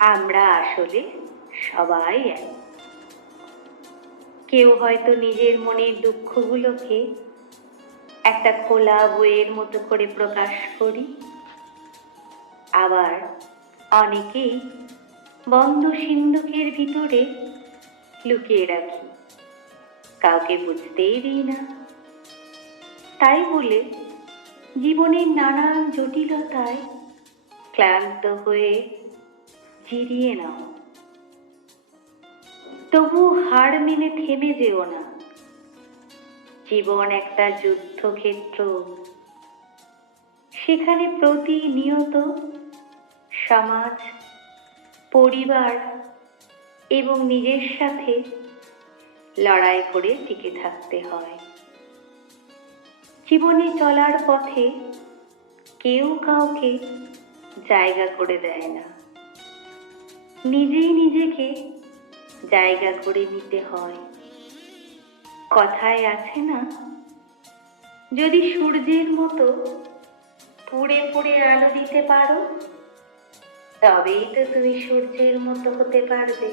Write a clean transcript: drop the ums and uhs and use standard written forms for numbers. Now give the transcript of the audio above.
আমরা আসলে সবাই এক। কেউ হয়তো নিজের মনের দুঃখগুলোকে একটা খোলা বইয়ের মতো করে প্রকাশ করি, আবার অনেকেই বন্ধ সিন্ধুকের ভিতরে লুকিয়ে রাখি, কাউকে বুঝতেই দিই না। তাই বলে জীবনের নানান জটিলতায় ক্লান্ত হয়ে জিরিয়ে নাও, তবু হার মেনে থেমে যেও না। জীবন একটা যুদ্ধক্ষেত্র, সেখানে প্রতিনিয়ত সমাজ, পরিবার এবং নিজের সাথে লড়াই করে টিকে থাকতে হয়। জীবনে চলার পথে কেউ কাউকে জায়গা করে দেয় না, নিজেই নিজেকে জায়গা করে নিতে হয়। কথায় আছে না, যদি সূর্যের মতো পুড়ে পুড়ে আলো দিতে পারো, তবেই তো তুমি সূর্যের মতো হতে পারবে।